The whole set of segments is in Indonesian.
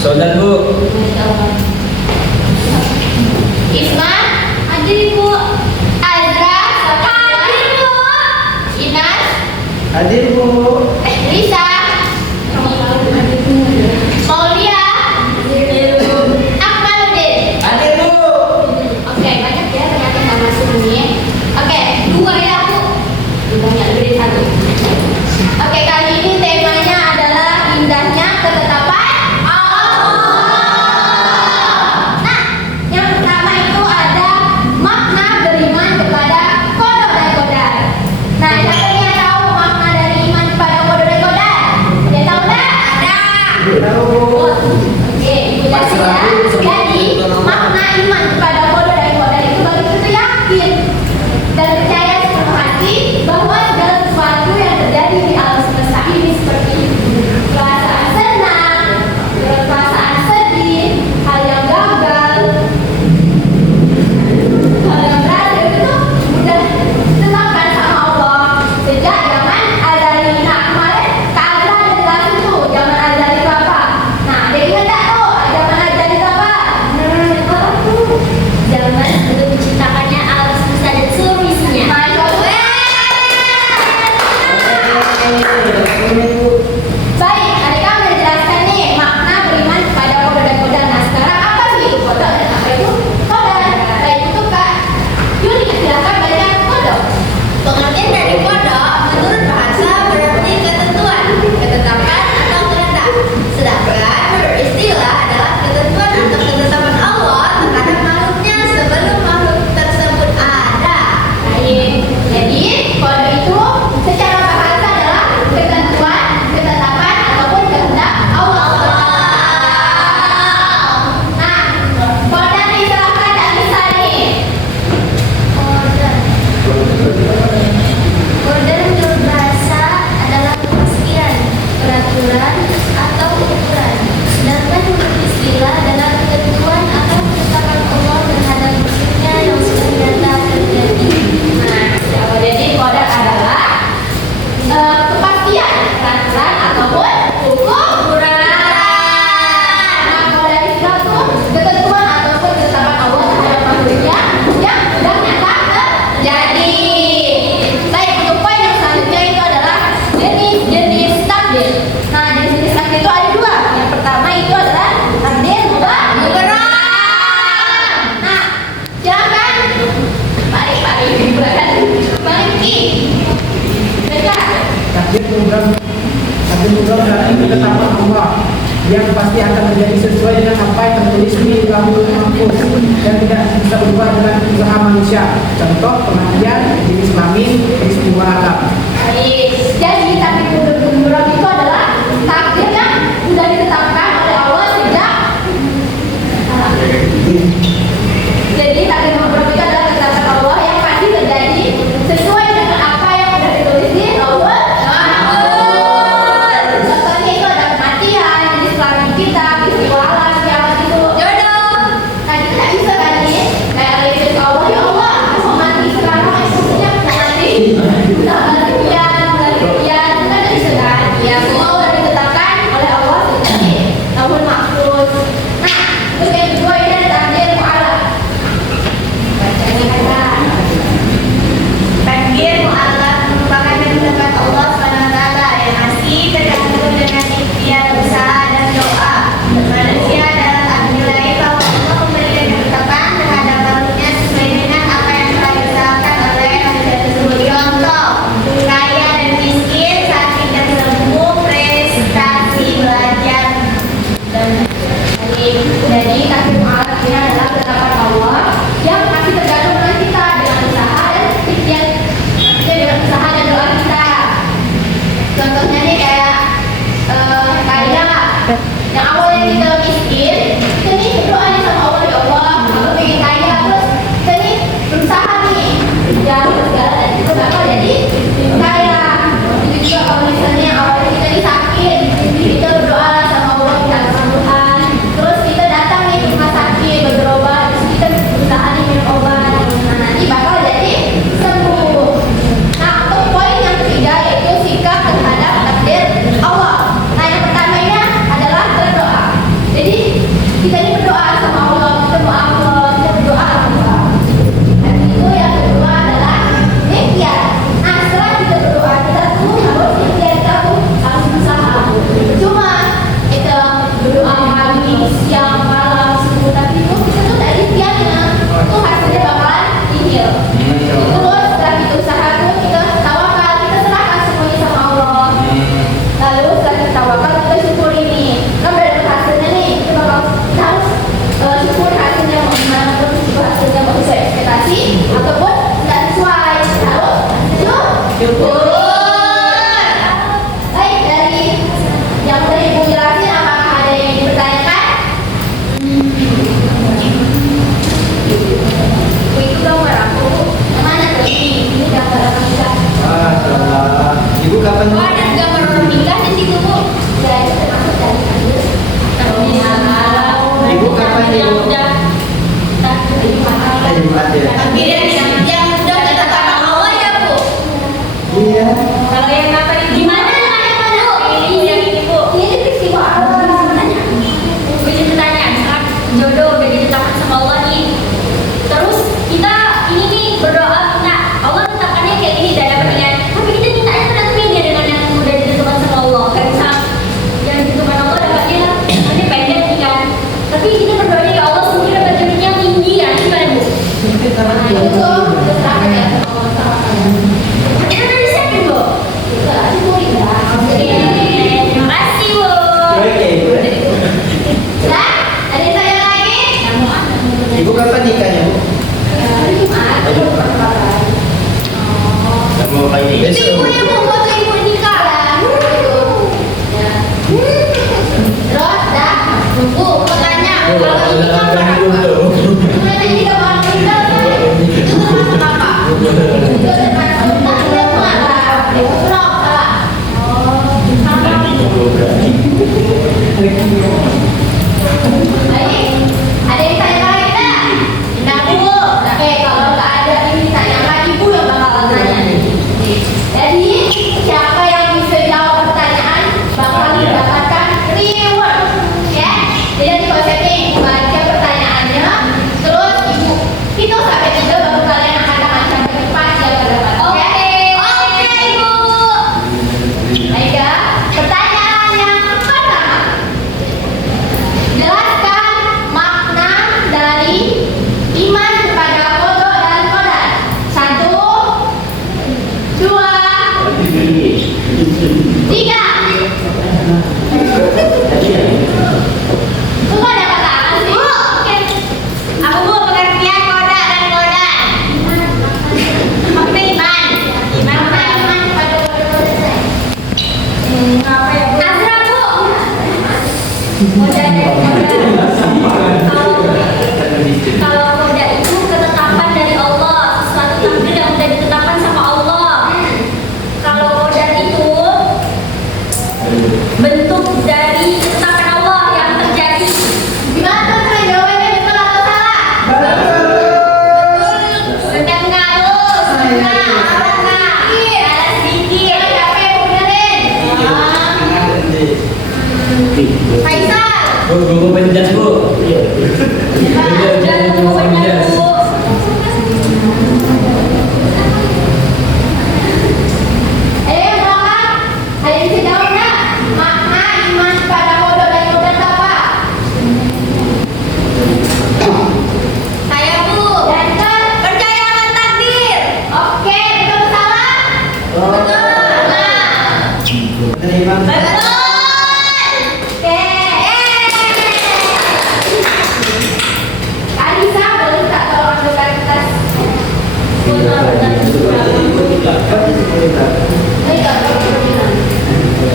Sodan Bu. Isma, hadir Ibu. Azra, hadir Bu. Inas, Hadir Bu. Lisa, Maulia, Akmaluddin. Hadir Bu. Oke, banyak ya ternyata nggak masuk ini. Oke, 2 ya Bu. Banyak lebih dari 1. Oke, kali ini temanya adalah indahnya ketetapan Allah. Nah, yang pertama itu ada makna beriman kepada qada dan qadar. Nah, siapa yang tahu makna dari iman kepada qada dan qadar? Ada tahu nggak? Ada. Tahu. Oke, Ibu jelasin ya. Jadi, makna iman kepada qada dan qadar itu bagi kita yakin dan percaya sepenuh hati bahwa segala sesuatu yang terjadi di alam semesta ini seperti perasaan senang, perasaan sedih, hal yang gagal, hal yang berhasil itu sudah ditetapkan sama Allah sejak zaman azali. Nah, kemarin Kak Azra ada jelasin tuh zaman azali itu apa. Nah, ada ingat nggak tuh zaman azali itu apa? Zaman sebelum diciptakannya alam semesta dan seluruh isinya. Masya Allah. Baik, tadi kamu udah jelaskan nih makna beriman kepada qada dan qadar. Nah, sekarang apa sih itu qada dan apa itu qadar? Baik, untuk Kak Yuni, silakan baca qada. Pengertian dari qada menurut bahasa berarti ketentuan, ketetapan atau kehendak. Sedangkan menurut istilah adalah ketentuan atau ketetapan Allah terhadap makhluknya sebelum makhluk tersebut ada. Baik, jadi qada itu secara bahasa adalah ketentuan, ketetapan ataupun kehendak Allah. Nah, qada nih silakan Kak Lisa nih. Qada menurut bahasa adalah kepastian, peraturan atau ukuran. Sedangkan menurut istilah adalah ketentuan atau ketetapan Allah terhadap makhluknya yang sudah nyata terjadi. Nah, jadi qada adalah kepastian, peraturan ataupun ukuran. Nah, qada itu tuh ketentuan ataupun ketetapan Allah terhadap makhluknya yang sudah nyata terjadi. Baik, untuk poin yang selanjutnya itu adalah jenis-jenis takdir. Nah, jenis-jenis takdir itu ada 2. Yang pertama itu adalah takdir mubarak. Nah, silakan. Mari, silakan. Bang Rifki. Baca. Takdir program dari ketetapan Allah. yang pasti akan menjadi sesuai dengan apa yang tertulis di Lauhul Mahfuz dan tidak bisa berubah dengan usaha manusia. Contoh pengertian jenis kelamin, jenis bunga alam. Baik, jadi takdir umroh itu adalah takdir yang sudah ditetapkan oleh Allah sejak. Jadi takdir umroh itu adalah ketetapan Allah yang pasti terjadi sesuai dengan apa yang sudah ditulis di Lauhul Mahfuz. Contohnya itu ada kematian, jenis kelamin kita, peristiwa alam, kiamat itu. Jodoh. Nah kita nggak bisa kan nih kayak lagi Allah ya Allah aku mau mati sekarang maksudnya mati udah latihan kan nggak bisa kan ya semua udah ditetapkan oleh Allah sejak Lauhul Mahfuz. Nah terus yang kedua ini ada takdir mu'alaq. Bacanya kata Takdir mu'alaq merupakan ketetapan Allah SWT yang masih tergantung dengan ikhtiar, usaha, dan doa. Manusia adalah tak menilai bahwa Allah memberikan ketetapan terhadap makhluknya sesuai dengan apa yang telah diusahakan oleh manusia tersebut. Contoh, kaya dan miskin, sakit dan sembuh, prestasi belajar, dan jadi takdir mu'alaq ini adalah ketetapan Allah yang masih tergantung dengan kita dengan usaha dan ikhtiar dengan usaha dan doa kita. Contohnya nih kayak kaya yang awalnya kita miskin, kita nih berdoa nih sama Allah ya Allah, aku pengen kaya terus kita nih berusaha nih kerja segala dan kita bakal jadi kaya. Itu juga kalau misalnya awalnya kita nih sakit, kita berdoa sama Allah minta kesembuhan, terus kita datang nih ke rumah sakit berobat, terus kita berusaha nih minum obat, nah nanti bakal jadi sembuh. Nah untuk poin yang ketiga yaitu sikap terhadap takdir Allah. Nah yang pertamanya adalah berdoa. Jadi kita ini berdoa sama Allah, kita berdoa Allah, kita berdoa Allah. Dan itu yang kedua adalah ikhtiar. Nah setelah kita berdoa kita tuh harus ikhtiar, kita tuh harus berusaha. Cuma kita berdoa pagi, siang, malam, subuh, tapi itu kita tuh dari ikhtiarnya itu hasilnya bakalan nihil. Terus setelah kita usaha tuh kita tawakal, kita serahkan semuanya sama Allah. Lalu setelah kita tawakal kita syukur ini. Kan berarti hasilnya nih kita harus syukur hasilnya mau gimana pun itu hasilnya mau sesuai ekspektasi ataupun nggak sesuai harus syukur. Baik dari yang tadi Ibu jelasin apakah ada yang dipertanyakan? Itu gambar aku. Yang mana tuh ini gambar aku juga. Ah, salah. Ibu kapan? Oh, ada gambar orang nikah di situ, Bu. Ya itu termasuk dari hadis. Ibu kapan ibu? Tadi Jumat ya. Takdir yang sudah ketetapan Allah ya, Bu. Iya. Kalau yang kapan itu gimana? Ini yang ini, Bu. ini peristiwa alam sebenarnya. Bu jadi tanya, saat jodoh udah ditetapkan sama Allah nih. Terus kita ini nih berdoa minta Allah tetapkannya kayak gini dan dapat dengan. Tapi kita minta itu dan beda dengan yang udah ditentukan sama Allah. Kan bisa yang ditentukan Allah dapatnya nanti pendek nih kan. Tapi kita berdoanya ya Allah sendiri dapat jodohnya yang tinggi ya. Gimana, Bu? Nah itu tuh diserahkan ya sama Allah sama. Itu udah disiapin, Bu. Enggak syukuri ya. Jadi Terima kasih, Bu. Oke, Ibu. nah, ada yang tanya lagi? Ibu kapan nikahnya, Bu? Ya, hari Jumat. Mau lagi Itu ibu yang mau foto ibu nikah. Ya. Terus dah. Bu, pertanya, kalau ini kan berapa? Kemudian juga orang meninggal kan? Itu termasuk apa? Itu termasuk takdir mu'alaq. Umroh salah. Baik, ada yang tanya lagi tak? Nah Bu, oke kalau nggak ada ini tanya lagi Bu yang bakal tanya nih. Jadi siapa yang bisa jawab pertanyaan bakal mendapatkan reward, ya. Jadi nanti konsepnya Ibu baca pertanyaannya, terus Ibu hitung sampai 3 baru kalian akan tangan ke depan siapa dapat. Oke? Oke, Ibu. Baik ya. Pertanyaan yang pertama. Jelaskan makna dari iman kepada qada dan qadar. 1, 2, 3. Koda dari koda. Kalau koda itu ketetapan dari Allah, sesuatu takdir yang sudah ditetapkan sama Allah. Kalau koda itu bentuk dari ketetapan Allah yang terjadi. Gimana teman-teman jawabannya betul atau salah? Setengah lu, setengah, ada sedikit. Siapa yang mau benerin? Faisal. Guru penjas bu. Dan jawabannya Bu. Ayo yang belakang, ada yang bisa jawab nggak? Makna iman pada kodok dan kodok apa? Saya Bu. Dan kan percaya akan takdir. Oke, betul salah? Betul. Betul. Oke. Alisa boleh tak tolong ambilkan kertas?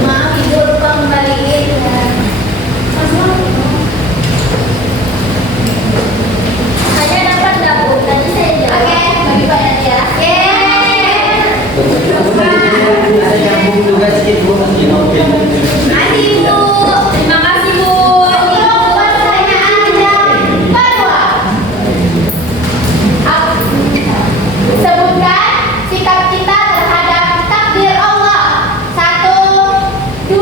Maaf, ibu lupa kembaliin. Saya dapat nggak Bu? Tadi saya jawab. Oke, bagi Pak Nadia. Oke. Masih Bu. Terima kasih Bu. Untuk pertanyaan yang kedua. Sebutkan sikap kita terhadap takdir Allah. 1, 2,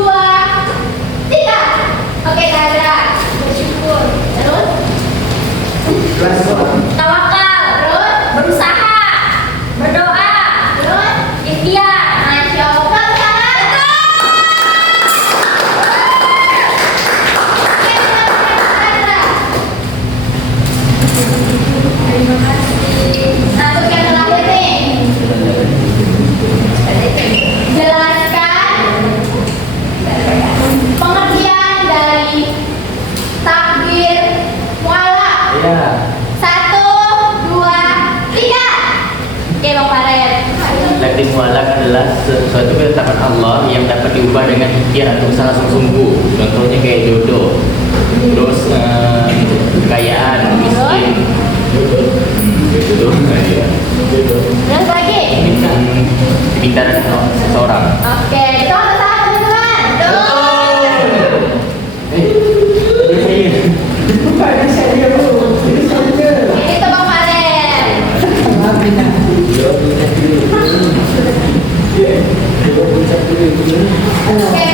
3. Oke, Kak. Bersyukur. Terus? Tawakal, Terus? berusaha, berdoa, Terus? ikhtiar. Masya Allah. Salah. Oke, Sandra. Terima kasih. Untuk yang terakhir nih. Jelaskan pengertian dari takbir mualaf. Ya. 1, 2, 3. Oke, Bang Farel. Takdir mualaf adalah sesuatu ketetapan Allah yang dapat diubah dengan ikhtiar atau usaha sungguh-sungguh. Contohnya kayak jodoh, terus kekayaan, miskin, gitu. Terus lagi. Pintaran seseorang. Oke, itu apa salah teman-teman? Ini tuh Bang Farel. Oke,